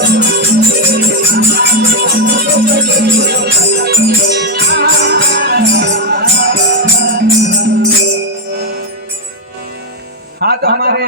हाँ तो हमारे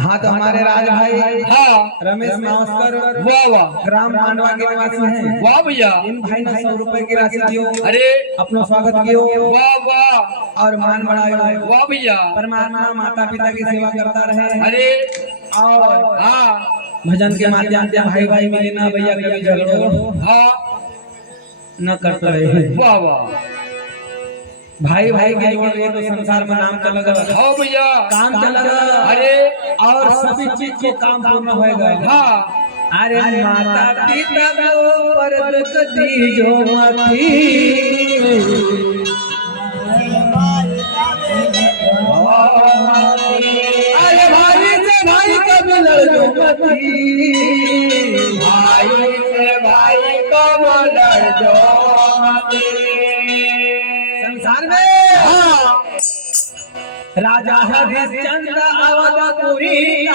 हाँ तो हमारे राज भाई हाँ रमेश मास्टर वाह वाह ग्राम मांडवा के निवासी हैं। वाह भैया इन भाई ने 100 रुपए की राशि दियो, अरे अपना स्वागत कियो वाह वाह और मान बढ़ायो। वाह भैया परमात्मा माता पिता की सेवा करता रहे। अरे और हाँ भजन के माध्यम से भाई भाई मिले ना भैया कभी झगड़ो हाँ न करते रहे। वाह वाह भाई भाई के जोड़ रहे तो संसार में नाम चलेगा, हाँ भैया काम चलेगा। अरे और सभी चीज को काम पूर्ण होएगा। हाँ अरे माता पिता को पर दुख दीजो मती, अरे भाई से भाई कभी लड़ो मती, भाई से भाई को लड़ो मती। संसार में हाँ राजा हरिश्चंद्र अवधपुरी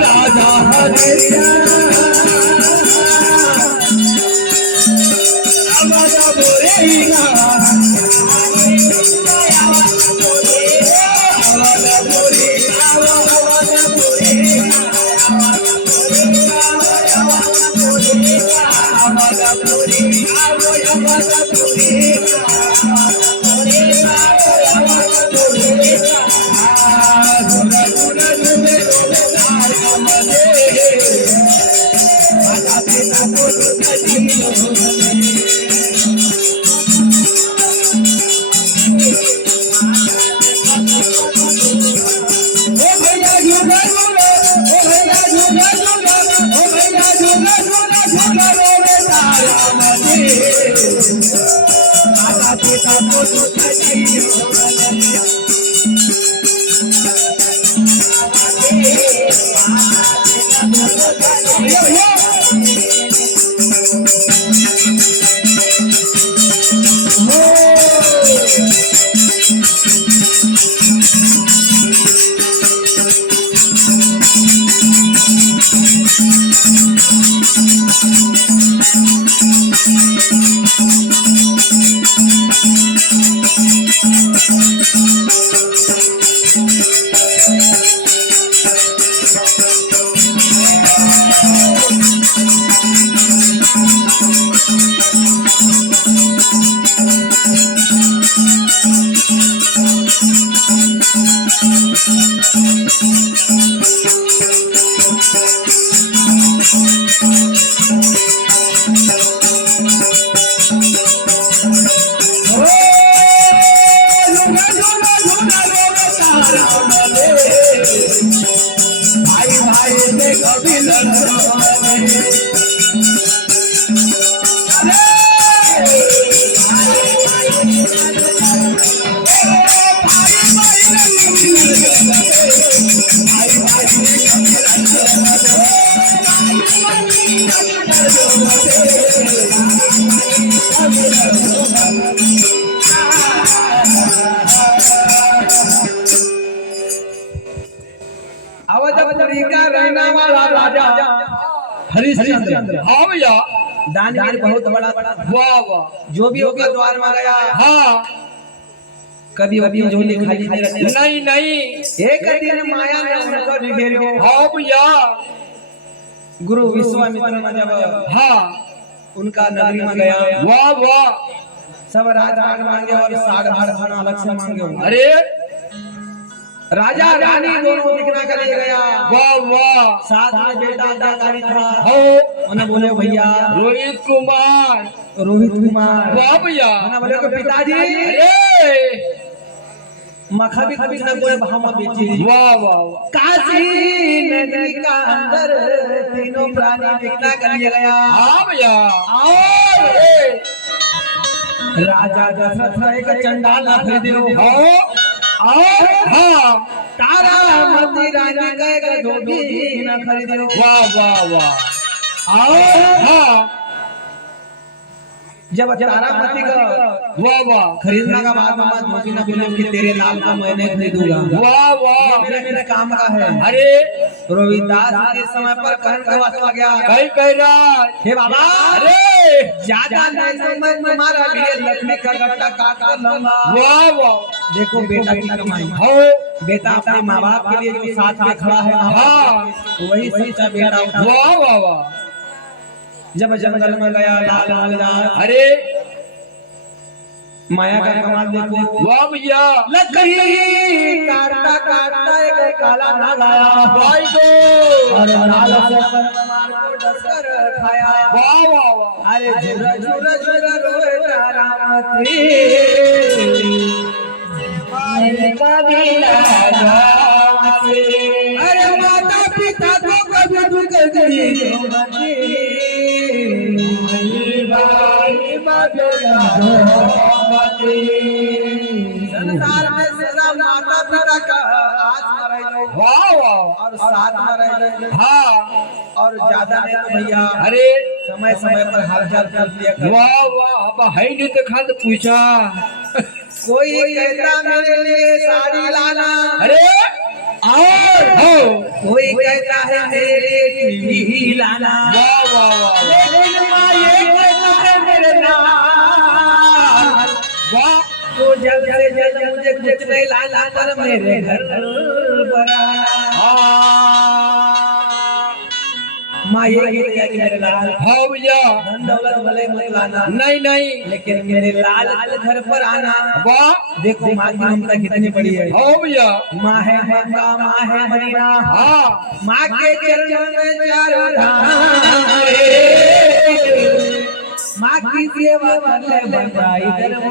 राजा हरिश्चंद्र भाई भाई से कभी अवधपुरी का रहने वाला राजा हरिश्चंद्र, हाँ भैया दानवीर बहुत बड़ा वाह वाह जो भी होगा द्वार में गया, हाँ कभी अभी झोली खाली नहीं रखी। नहीं नहीं एक दिन माया ने उनको निगेरो। हाँ भैया गुरु विश्वामित्र ने जब हाँ उनका नगरी में गया, वाह वाह सब राजपाट मांगे और साढ़ भाड़ खाना अलग से मांगे। अरे राजा रानी दोनों दिखना कर ले गया। वाह वाह साथ में बेटा अधिकारी था, हो उन्हें बोले भैया रोहित कुमार रोहित कुमार। वाह भैया उन्हें बोले पिताजी अरे मखा भी कुछ न कोई भाव में बेची। वाह वाह काशी नगरी का अंदर तीनों प्राणी दिखना कर लिया गया। हाँ भैया और राजा दशरथ एक चंडाल ना खरीदो हो और हाँ तारा मती रानी का एक धोबी ना खरीदो। वाह वाह वाह और हाँ जब तारामती का वाह वाह खरीदने का बाद में मत मुझे ना बोले कि तेरे लाल को मैंने खरीदूंगा। वाह वाह मेरे काम का है। अरे रोहिदास के समय पर कर्ण का वास्ता लग गया। कहीं कह रहा हे बाबा, अरे ज्यादा नहीं तो मैं तुम्हारा लिए लकड़ी का गट्टा काट कर लूंगा। वाह वाह देखो बेटा की कमाई हो बेटा अपने माँ बाप के लिए जो साथ में खड़ा है हाँ वही सच्चा बेटा होता। वाह वाह वाह जब जंगल में गया लाल रोहिदास, अरे माया का कमाल देखो। वाह भैया लकड़ी काटता काटता एक काला नाग आया भाई को और लाल से मार को डसकर खाया। वाह वाह वाह अरे झुरा झुरा झुरा रोए तारामती, अरे माता पिता तो कभी दुख गई संसार में सदा माता पिता का आज मराई वाह वाह और साथ मराई हाँ और ज्यादा नहीं तो भैया अरे समय समय पर हालचाल पूछ लिया कर। वाह वाह अब है नहीं तो खाद पूछा कोई कहता मेरे लिए साड़ी लाना, अरे और हो कोई कहता है मेरे लिए टीवी लाना, वाह वाह वाह लेकिन माँ ये कहता है मेरे नाथ, वाह तो जल्द से जल्द मुझे कुछ नहीं लाना पर मेरे घर पर आना। माँ ये कहती है कि मेरे लाल हाँ भैया धन दौलत भले मत लाना, नहीं नहीं लेकिन मेरे लाल घर पर आना। वाह देखो माँ की ममता कितनी बड़ी है। हाँ भैया माँ है ममता, माँ है मरीना, हाँ माँ के चरणों में चारों धाम रे। माँ की सेवा करने बंदाई धर्म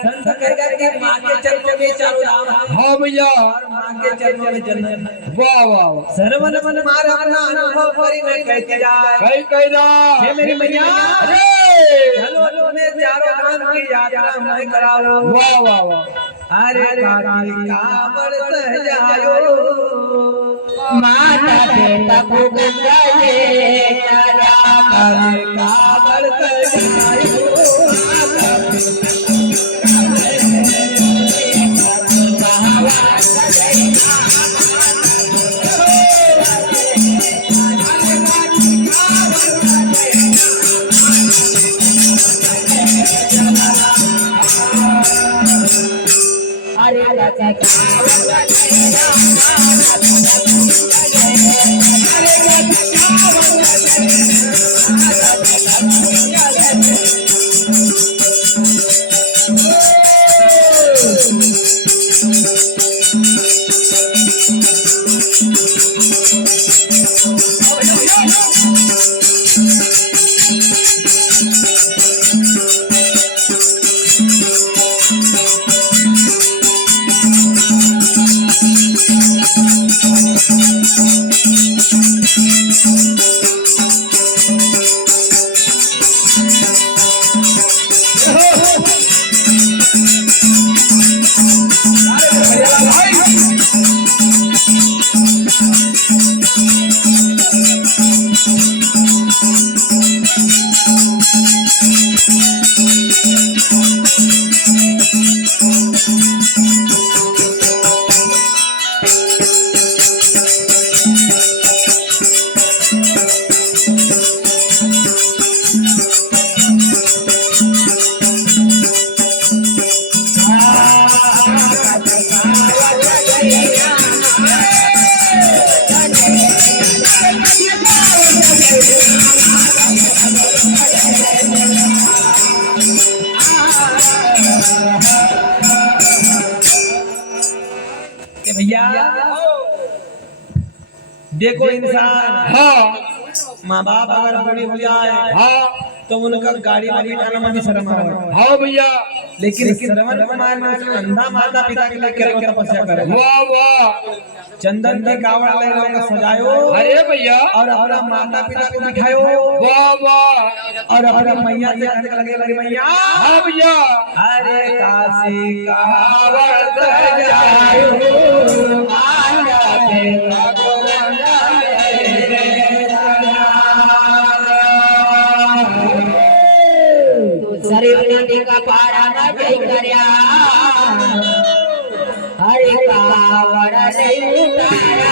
संत कहेगा कि माँ के चरणों में चारों धाम है हाँ भैया और माँ के चरणों में जन्नत है। वाह वाह सर्वन मन मार अपना अनुभव करी नहीं कहती जाए। कहीं कह रहा हे मेरी मैया, अरे चलो तुम्हें चारों धाम की यात्रा मैं कराऊं। वाह वाह वाह अरे काटी कावड़ सजायो, माता पिता को बुलाए अरे कावड़ सजायो, भैया देखो इंसान हाँ माँ बाप अगर बूढ़ी हो जाए हाँ तो उनका गाड़ी में बिठाना में भी शर्म आवे, हाँ भैया लेकिन श्रवण कुमार ने उसको अंधा माता पिता के लिए करके तपस्या करे। वाह वाह चंदन के कावड़ लगा का सजायो, अरे भैया और अपना माता पिता को बिठायो, वाह वाह और अपना मैया से कहने लगे लगे मैया, हाँ भैया अरे काशी कावड़ सजायो, माता पिता को शरीर टीका पारा न जय करया हरे कावड़ नहीं उतारा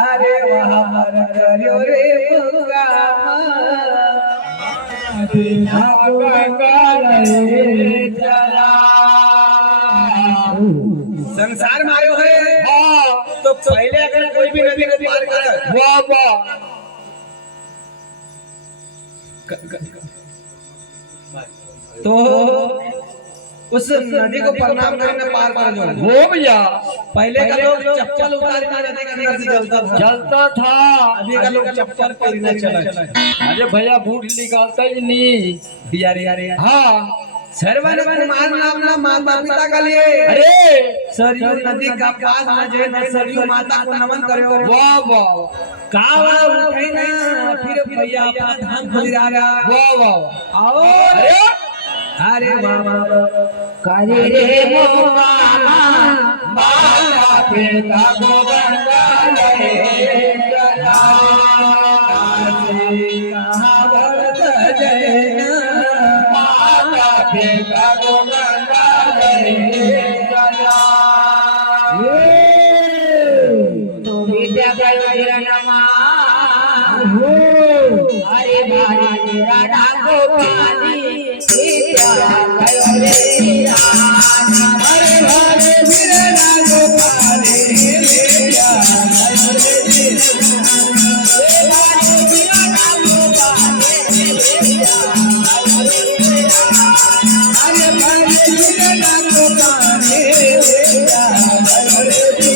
अरे वहां करियो रे मुक्का बिना गंगा रे चला संसार में आयो है तो पहले अगर कोई भी नदी को पार करे वाह वाह तो उस नदी को प्रणाम करके पार कर जो वो भैया पहले का लोग चप्पल उतार के नदी के अंदर से जलता था अभी का लोग चप्पल पहनने चला अरे भैया बूट निकालता ही नहीं यार हाँ सर्वन मान नाम माता पिता का लिए अरे सरयू नदी का पास में जो है सरयू माता को नमन करो वाह वाह कावा उठे ना फिर भैया अपना धाम खुदिरा वाह वाह आओ अरे वाह करे रे मोमा माता पिता को गंगा रे चला कहाँ बढ़त जय माता पिता को गंगा रे चला तो विद्या गयो नमा अरे भारी तेरा डाको पानी विद्या गयो रे अरे भारे मेरे नागो पाले विद्या गयो रे अरे भारे मेरे नागो पाले विद्या गयो रे